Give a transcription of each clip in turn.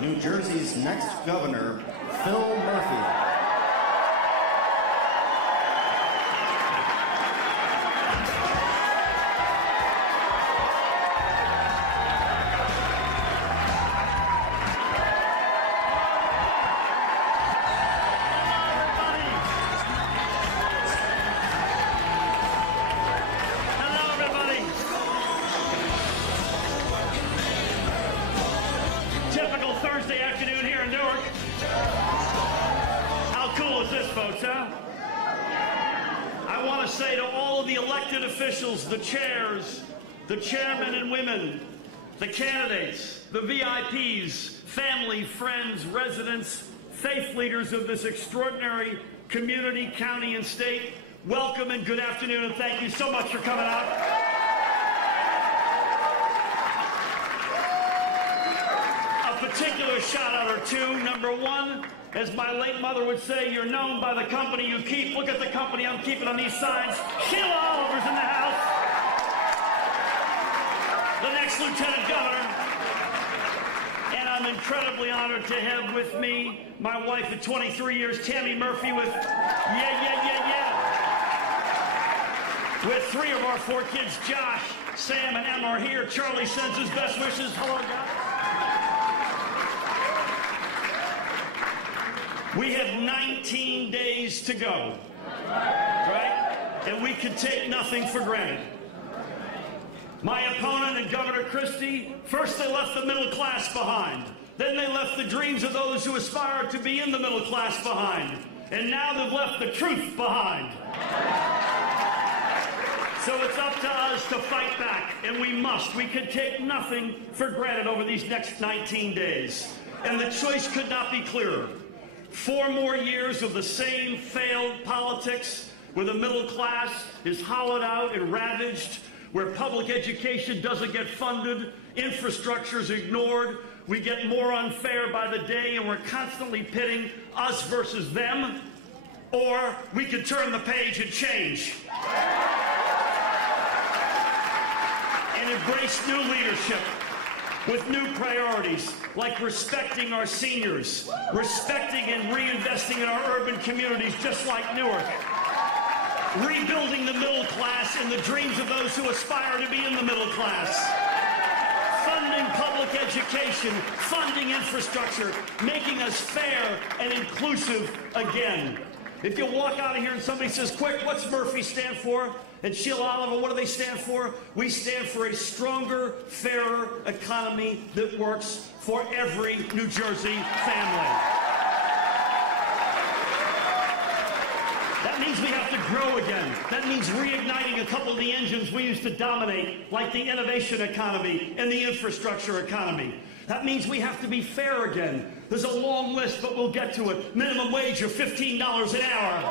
New Jersey's next governor, Phil Murphy. Thursday afternoon here in Newark. How cool is this, folks, huh? I want to say to all of the elected officials, the chairs, the chairmen and women, the candidates, the VIPs, family, friends, residents, faith leaders of this extraordinary community, county, and state, welcome and good afternoon, and thank you so much for coming out. Particular shout out or two. Number one, as my late mother would say, you're known by the company you keep. Look at the company I'm keeping on these signs. Sheila Oliver's in the house. The next Lieutenant Governor. And I'm incredibly honored to have with me my wife of 23 years, Tammy Murphy, with with 3 of our 4 kids, Josh, Sam, and Emma are here. Charlie sends his best wishes. Hello, Josh. We have 19 days to go, right? And we can take nothing for granted. My opponent and Governor Christie, first they left the middle class behind. Then they left the dreams of those who aspire to be in the middle class behind. And now they've left the truth behind. So it's up to us to fight back, and we must. We can take nothing for granted over these next 19 days. And the choice could not be clearer. 4 more years of the same failed politics where the middle class is hollowed out and ravaged, where public education doesn't get funded, infrastructure is ignored, we get more unfair by the day, and we're constantly pitting us versus them, or we could turn the page and change. And embrace new leadership with new priorities, like respecting our seniors, respecting and reinvesting in our urban communities, just like Newark, rebuilding the middle class and the dreams of those who aspire to be in the middle class, funding public education, funding infrastructure, making us fair and inclusive again. If you walk out of here and somebody says, quick, what's Murphy stand for? And Sheila Oliver, what do they stand for? We stand for a stronger, fairer economy that works for every New Jersey family. That means we have to grow again. That means reigniting a couple of the engines we used to dominate, like the innovation economy and the infrastructure economy. That means we have to be fair again. There's a long list, but we'll get to it. Minimum wage of $15 an hour.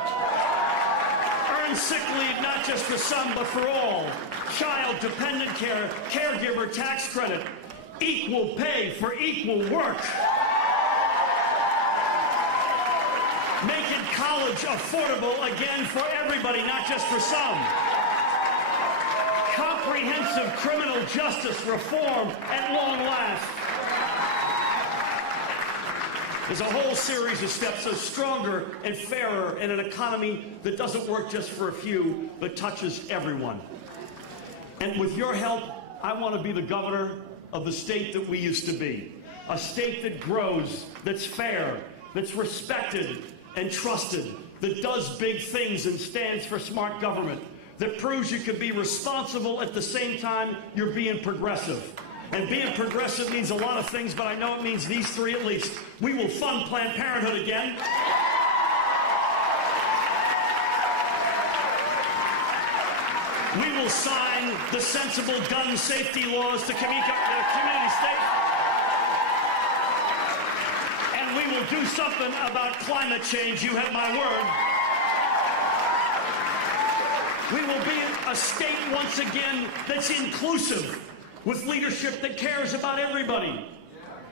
Earn sick leave not just for some, but for all. Child dependent care, caregiver tax credit. Equal pay for equal work. Making college affordable again for everybody, not just for some. Comprehensive criminal justice reform at long last. There's a whole series of steps, so stronger and fairer, and an economy that doesn't work just for a few, but touches everyone. And with your help, I want to be the governor of the state that we used to be. A state that grows, that's fair, that's respected and trusted, that does big things and stands for smart government, that proves you can be responsible at the same time you're being progressive. And being progressive means a lot of things, but I know it means these 3 at least. We will fund Planned Parenthood again. We will sign the sensible gun safety laws to community state. And we will do something about climate change. You have my word. We will be a state once again that's inclusive, with leadership that cares about everybody.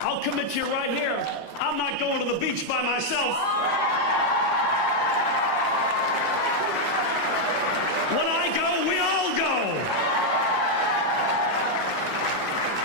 I'll commit to you right here. I'm not going to the beach by myself. When I go, we all go.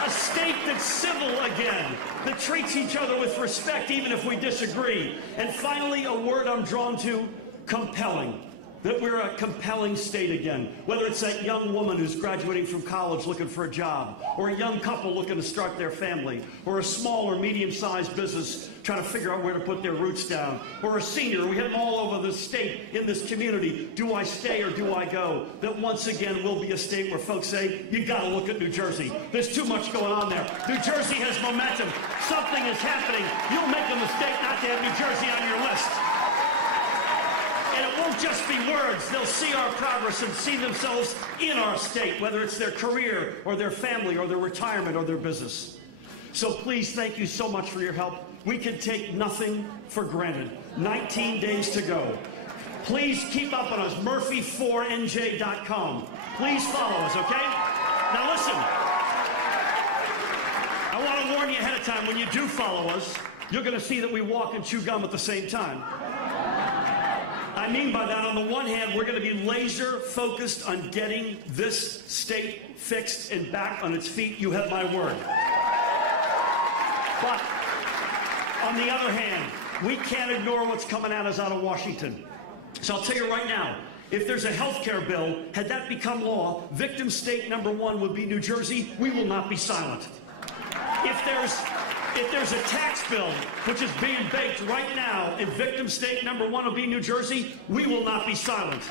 A state that's civil again, that treats each other with respect even if we disagree. And finally, a word I'm drawn to, compelling. That we're a compelling state again. Whether it's that young woman who's graduating from college looking for a job, or a young couple looking to start their family, or a small or medium-sized business trying to figure out where to put their roots down, or a senior. We have them all over the state, in this community. Do I stay or do I go? That once again will be a state where folks say, you gotta look at New Jersey. There's too much going on there. New Jersey has momentum. Something is happening. You'll make a mistake not to have New Jersey on your list. And it won't just be words. They'll see our progress and see themselves in our state, whether it's their career or their family or their retirement or their business. So please, thank you so much for your help. We can take nothing for granted. 19 days to go. Please keep up on us, Murphy4NJ.com. Please follow us, okay? Now listen, I want to warn you ahead of time, when you do follow us, you're going to see that we walk and chew gum at the same time. I mean by that, on the one hand, we're going to be laser focused on getting this state fixed and back on its feet. You have my word. But on the other hand, we can't ignore what's coming at us out of Washington. So I'll tell you right now, if there's a health care bill, had that become law, victim state number one would be New Jersey. We will not be silent. If there's a tax bill, which is being baked right now, and victim state number one will be New Jersey, we will not be silent.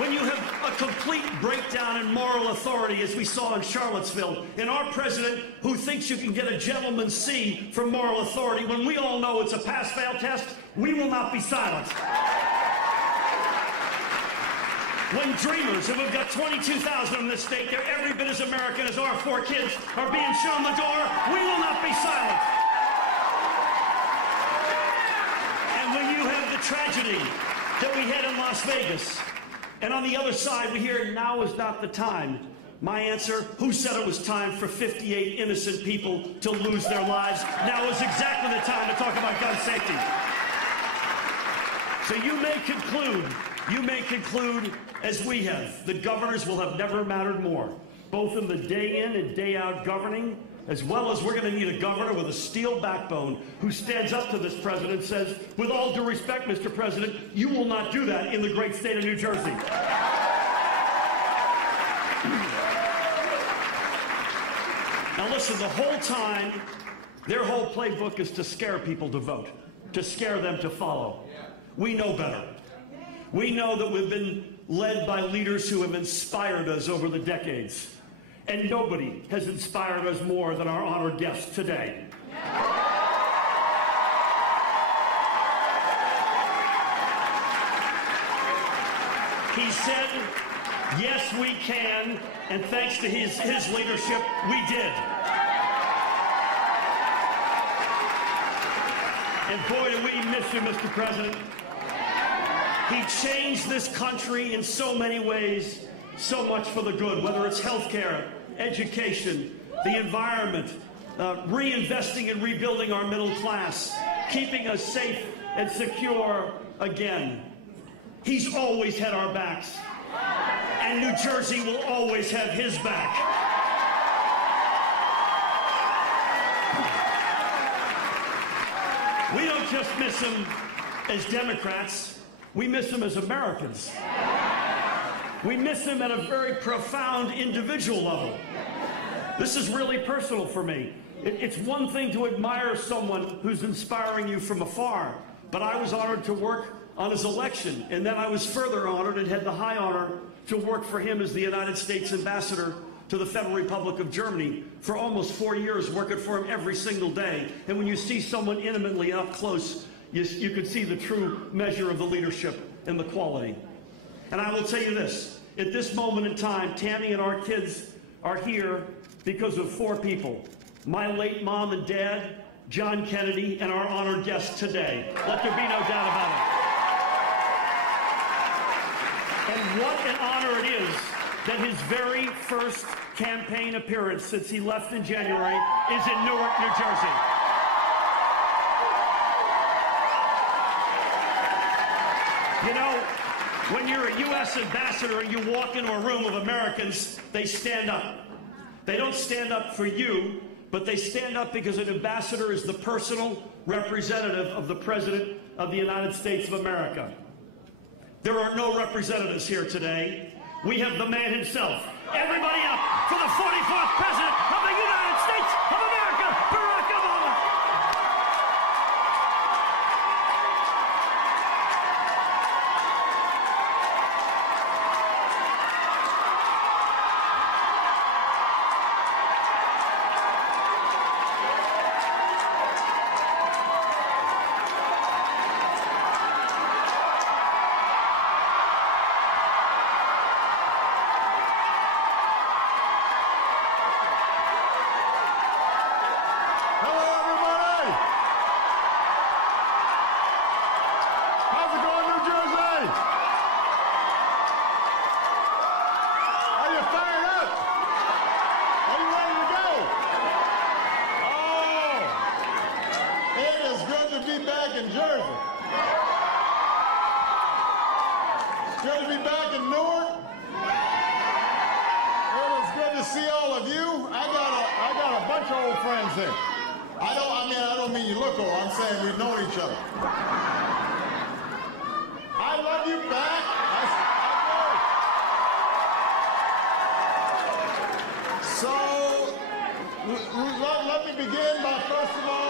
When you have a complete breakdown in moral authority, as we saw in Charlottesville, and our president who thinks you can get a gentleman's C for moral authority, when we all know it's a pass-fail test, we will not be silent. When dreamers, and we've got 22,000 in this state, they're every bit as American as our 4 kids, are being shown the door, we will not be silent. And when you have the tragedy that we had in Las Vegas, and on the other side we hear now is not the time, my answer, who said it was time for 58 innocent people to lose their lives? Now is exactly the time to talk about gun safety. So you may conclude, as we have, that governors will have never mattered more, both in the day in and day out governing, as well as we're going to need a governor with a steel backbone who stands up to this president and says, with all due respect, Mr. President, you will not do that in the great state of New Jersey. Now listen, the whole time, their whole playbook is to scare people to vote, to scare them to follow. We know better. We know that we've been led by leaders who have inspired us over the decades. And nobody has inspired us more than our honored guest today. He said, yes, we can, and thanks to his leadership, we did. And boy, do we miss you, Mr. President. He changed this country in so many ways, so much for the good, whether it's health care, education, the environment, reinvesting and rebuilding our middle class, keeping us safe and secure again. He's always had our backs, and New Jersey will always have his back. We don't just miss him as Democrats. We miss him as Americans. We miss him at a very profound individual level. This is really personal for me. It's one thing to admire someone who's inspiring you from afar, but I was honored to work on his election, and then I was further honored and had the high honor to work for him as the United States ambassador to the Federal Republic of Germany for almost 4 years, working for him every single day. And when you see someone intimately up close, you can see the true measure of the leadership and the quality. And I will tell you this, at this moment in time, Tammy and our kids are here because of 4 people. My late mom and dad, John Kennedy, and our honored guest today. Let there be no doubt about it. And what an honor it is that his very first campaign appearance since he left in January is in Newark, New Jersey. You know, when you're a U.S. ambassador and you walk into a room of Americans, they stand up. They don't stand up for you. but they stand up because an ambassador is the personal representative of the President of the United States of America. There are no representatives here today. We have the man himself. Everybody up for the 44th President of the United States of America, Barack Obama. In Jersey. It's good to be back in Newark. It is good to see all of you. I got a bunch of old friends here. I don't mean you look old. I'm saying we've known each other. I love you back. So let me begin by first of all.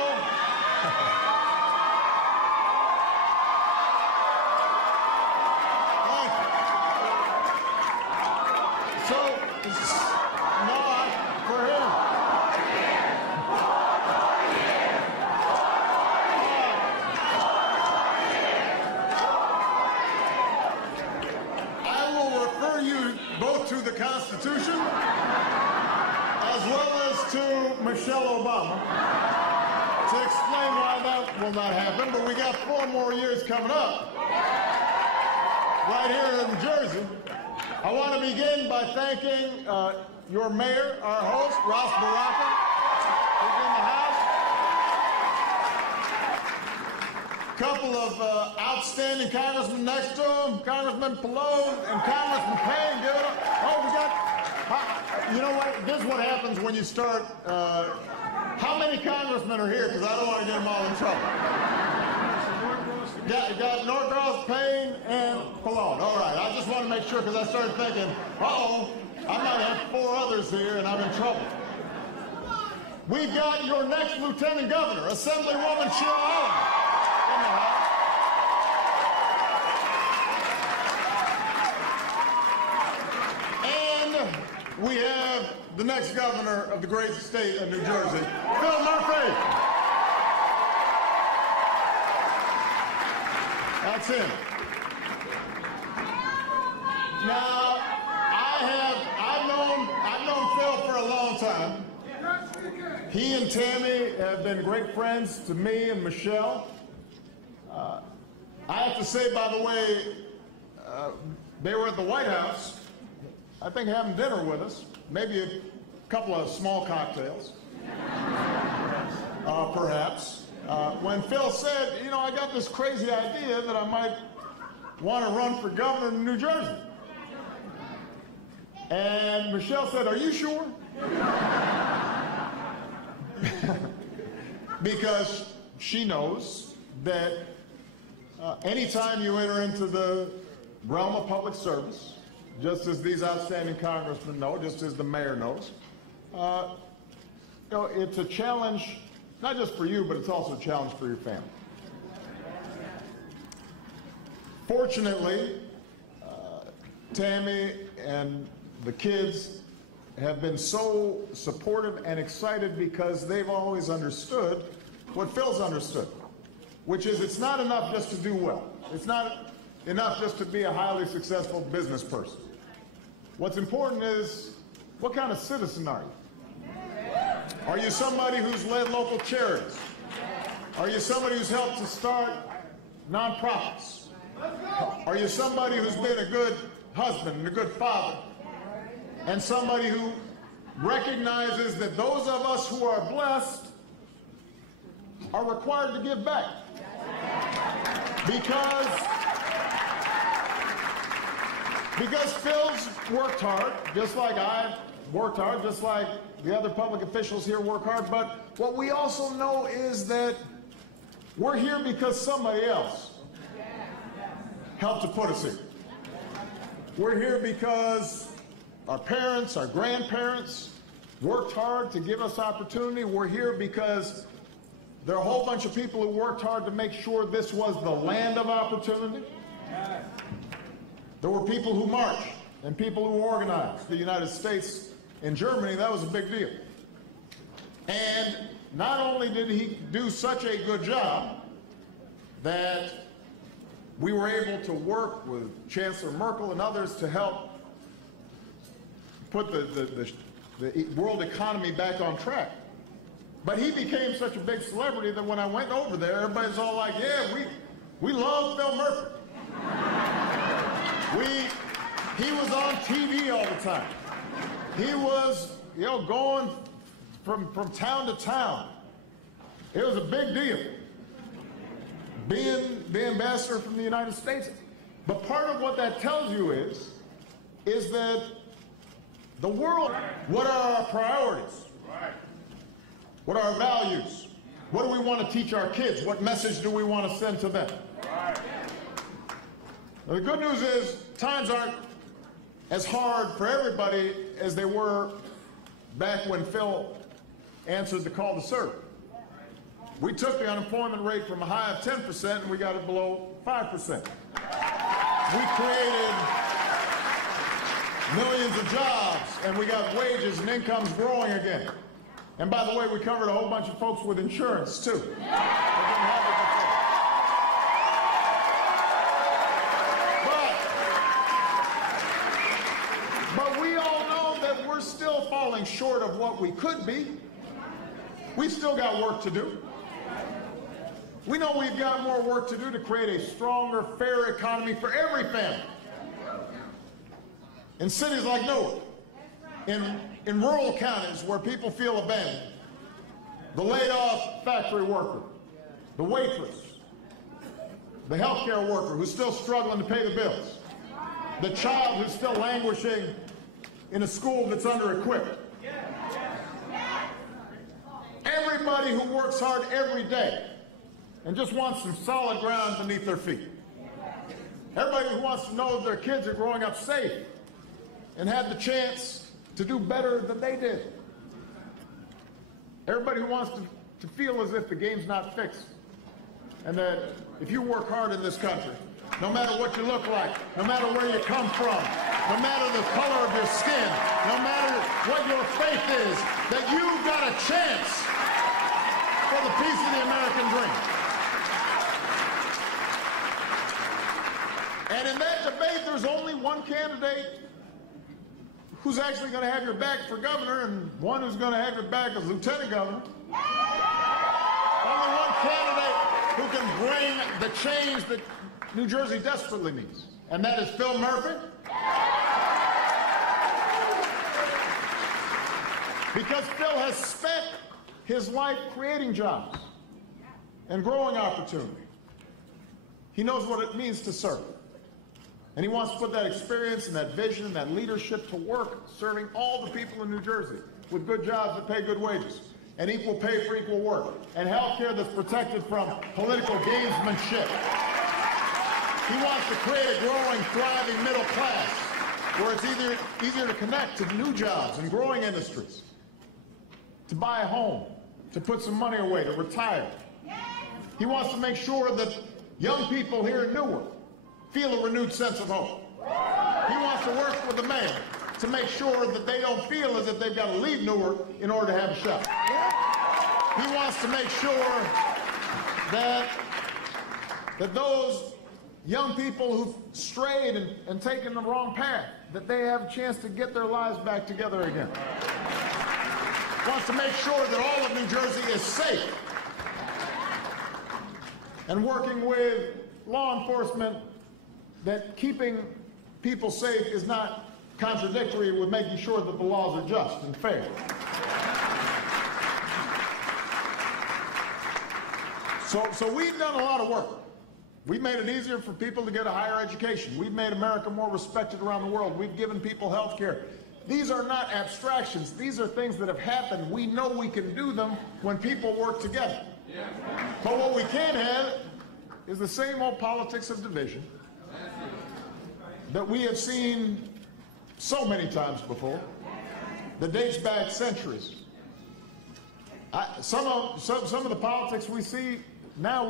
Both to the Constitution as well as to Michelle Obama to explain why that will not happen. But we got 4 more years coming up right here in New Jersey. I want to begin by thanking your mayor, our host, Ross Baraka, who's in the house. A couple of outstanding congressmen next to him, Congressman Pallone and Congressman Payne. Give it up. Oh, we got, you know what? This is what happens when you start. How many congressmen are here? Because I don't want to get them all in trouble. Got Norcross, Payne, and Pallone. All right, I just want to make sure because I started thinking, uh-oh, I might have 4 others here and I'm in trouble. We've got your next Lieutenant Governor, Assemblywoman Sheila Oliver. We have the next governor of the great state of New Jersey, Phil Murphy. That's him. Now, I've known Phil for a long time. He and Tammy have been great friends to me and Michelle. I have to say, by the way, they were at the White House, I think having dinner with us, maybe a couple of small cocktails, perhaps. When Phil said, you know, I got this crazy idea that I might want to run for governor in New Jersey. And Michelle said, are you sure? Because she knows that anytime you enter into the realm of public service, just as these outstanding congressmen know, just as the mayor knows, you know, it's a challenge, not just for you, but it's also a challenge for your family. Fortunately, Tammy and the kids have been so supportive and excited because they've always understood what Phil's understood, which is it's not enough just to do well. It's not enough just to be a highly successful business person. What's important is, what kind of citizen are you? Are you somebody who's led local charities? Are you somebody who's helped to start nonprofits? Are you somebody who's been a good husband and a good father? And somebody who recognizes that those of us who are blessed are required to give back. Because Phil's worked hard, just like I've worked hard, just like the other public officials here work hard, but what we also know is that we're here because somebody else helped to put us here. We're here because our parents, our grandparents worked hard to give us opportunity. We're here because there are a whole bunch of people who worked hard to make sure this was the land of opportunity. There were people who marched and people who organized. The United States and Germany, that was a big deal. And not only did he do such a good job that we were able to work with Chancellor Merkel and others to help put the world economy back on track. But he became such a big celebrity that when I went over there, everybody's all like, yeah, we love Phil Murphy. He was on TV all the time. He was, going from town to town. It was a big deal being the ambassador from the United States. But part of what that tells you is that the world, what are our priorities? What are our values? What do we want to teach our kids? What message do we want to send to them? Now, the good news is times aren't as hard for everybody as they were back when Phil answered the call to serve. We took the unemployment rate from a high of 10% and we got it below 5%. We created millions of jobs and we got wages and incomes growing again. And by the way, we covered a whole bunch of folks with insurance too. But we all know that we're still falling short of what we could be. We've still got work to do. We know we've got more work to do to create a stronger, fair economy for every family. In cities like Newark, in rural counties where people feel abandoned, the laid-off factory worker, the waitress, the healthcare worker who's still struggling to pay the bills, the child who's still languishing in a school that's under-equipped. Everybody who works hard every day and just wants some solid ground beneath their feet. Everybody who wants to know that their kids are growing up safe and had the chance to do better than they did. Everybody who wants to feel as if the game's not fixed and that if you work hard in this country, no matter what you look like, no matter where you come from, no matter the color of your skin, no matter what your faith is, that you've got a chance for the piece of the American dream. And in that debate, there's only one candidate who's actually going to have your back for governor and one who's going to have your back as lieutenant governor. Only one candidate who can bring the change that New Jersey desperately needs, and that is Phil Murphy. Because Phil has spent his life creating jobs and growing opportunity. He knows what it means to serve. And he wants to put that experience and that vision and that leadership to work serving all the people in New Jersey with good jobs that pay good wages and equal pay for equal work and health care that's protected from political gamesmanship. He wants to create a growing, thriving middle class where it's easier to connect to new jobs and growing industries, to buy a home, to put some money away, to retire. He wants to make sure that young people here in Newark feel a renewed sense of hope. He wants to work with the mayor to make sure that they don't feel as if they've got to leave Newark in order to have a shot. He wants to make sure that those young people who've strayed and taken the wrong path, that they have a chance to get their lives back together again. He wants to make sure that all of New Jersey is safe and working with law enforcement, that keeping people safe is not contradictory with making sure that the laws are just and fair. So we've done a lot of work. We've made it easier for people to get a higher education. We've made America more respected around the world. We've given people health care These are not abstractions. These are things that have happened. We know we can do them when people work together. But what we can't have is the same old politics of division that we have seen so many times before, that dates back centuries. Some of the politics we see now,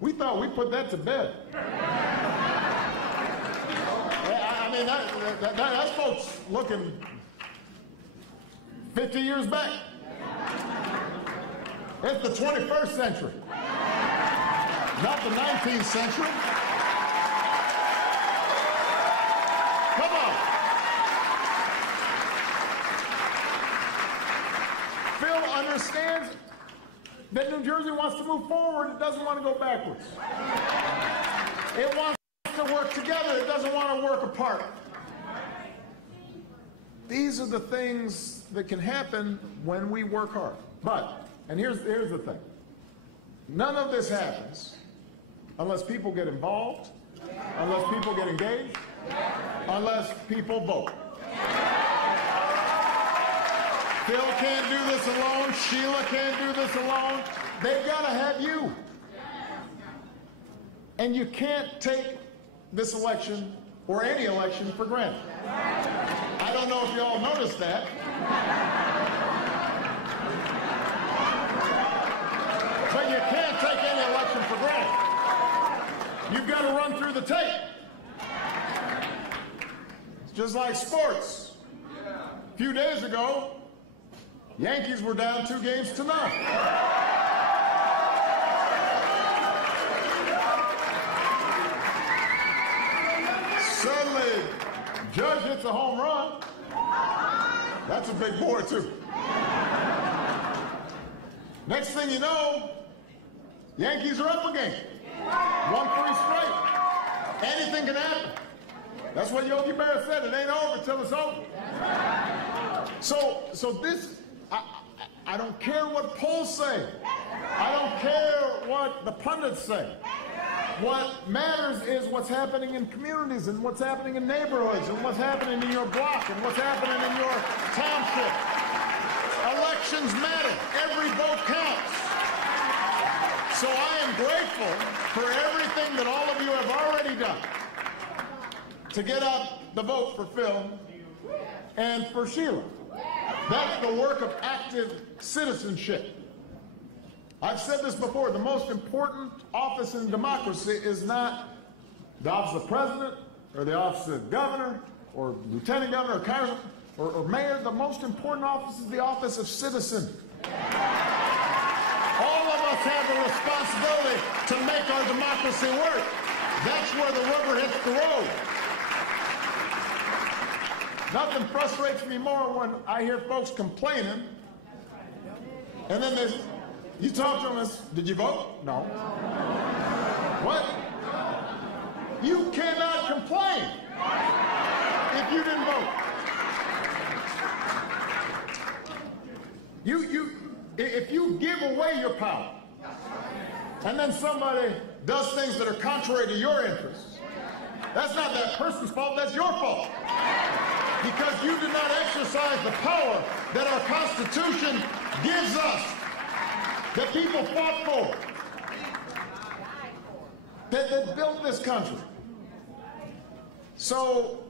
we thought we put that to bed. I mean, that's folks looking 50 years back. It's the 21st century, not the 19th century. Come on. Phil understands that New Jersey wants to move forward. It doesn't want to go backwards. It wants to work together. It doesn't want to work apart. These are the things that can happen when we work hard. But, and here's the thing. None of this happens unless people get involved, unless people get engaged, unless people vote. Phil can't do this alone. Sheila can't do this alone. They've got to have you. And you can't take this election or any election for granted. I don't know if you all noticed that. But you can't take any election for granted. You've got to run through the tape. It's just like sports. A few days ago, Yankees were down 2-0. Suddenly, Judge hits a home run. That's a big boy, too. Next thing you know, Yankees are up again. 1-3 straight. Anything can happen. That's what Yogi Berra said. It ain't over till it's over. So this, I don't care what polls say. I don't care what the pundits say. What matters is what's happening in communities and what's happening in neighborhoods and what's happening in your block and what's happening in your township. Elections matter. Every vote counts. So I am grateful for everything that all of you have already done to get out the vote for Phil and for Sheila. That's the work of active citizenship. I've said this before, the most important office in democracy is not the office of president or the office of governor or lieutenant governor or congressman or mayor. The most important office is the office of citizen. All of us have a responsibility to make our democracy work. That's where the rubber hits the road. Nothing frustrates me more when I hear folks complaining, and then you talk to them, did you vote? No. What? You cannot complain if you didn't vote. If you give away your power, and then somebody does things that are contrary to your interests, that's not that person's fault, that's your fault. Because you did not exercise the power that our Constitution gives us, that people fought for, that built this country. So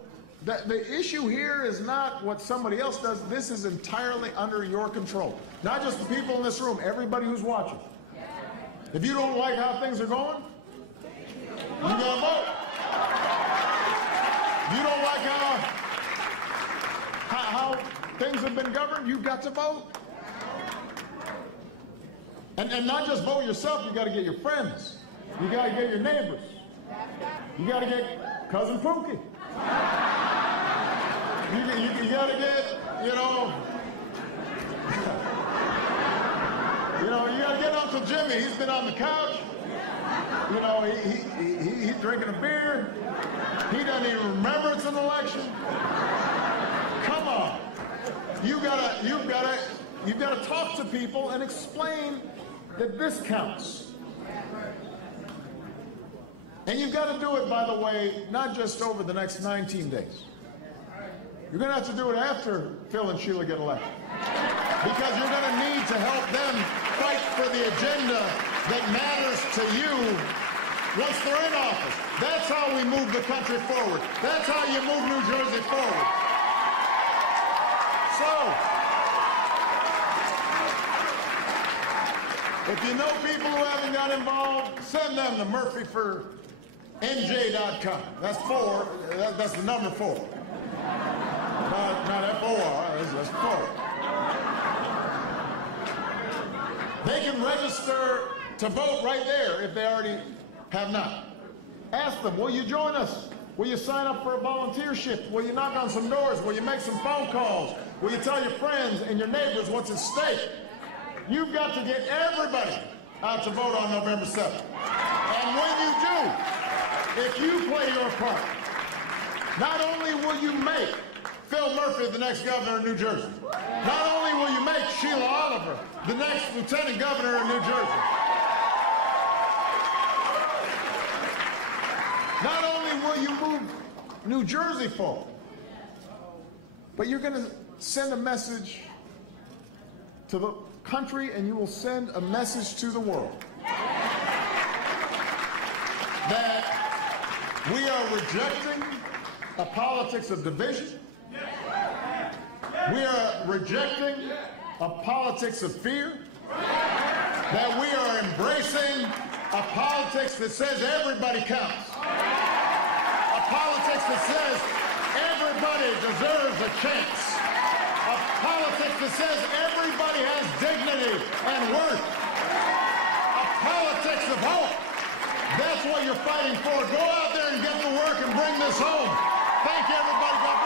the issue here is not what somebody else does. This is entirely under your control. Not just the people in this room, everybody who's watching. If you don't like how things are going, you gotta vote. If you don't like how things have been governed, you've got to vote. And not just vote yourself, you got to get your friends. You got to get your neighbors. You got to get Cousin Pookie. You got to get, you got to get Uncle Jimmy. He's been on the couch. He's drinking a beer. He doesn't even remember it's an election. Come on. You've got to talk to people and explain that this counts. And you've got to do it, by the way, not just over the next 19 days. You're going to have to do it after Phil and Sheila get elected. Because you're going to need to help them fight for the agenda that matters to you once they're in office. That's how we move the country forward. That's how you move New Jersey forward. So, if you know people who haven't got involved, send them to murphyfornj.com. That's four. That's the number 4. Not F-O-R. That's 4. They can register to vote right there if they already have not. Ask them, will you join us? Will you sign up for a volunteership? Will you knock on some doors? Will you make some phone calls? Will you tell your friends and your neighbors what's at stake? You've got to get everybody out to vote on November 7th. And when you do, if you play your part, not only will you make Phil Murphy the next governor of New Jersey, not only will you make Sheila Oliver the next lieutenant governor of New Jersey, not only will you move New Jersey forward, but you're going to send a message to the country, and you will send a message to the world that we are rejecting a politics of division. We are rejecting a politics of fear. That we are embracing a politics that says everybody counts. A politics that says everybody deserves a chance. A politics that says everybody has dignity and worth. A politics of hope. That's what you're fighting for. Go out there and get to work and bring this home. Thank you, everybody. God bless.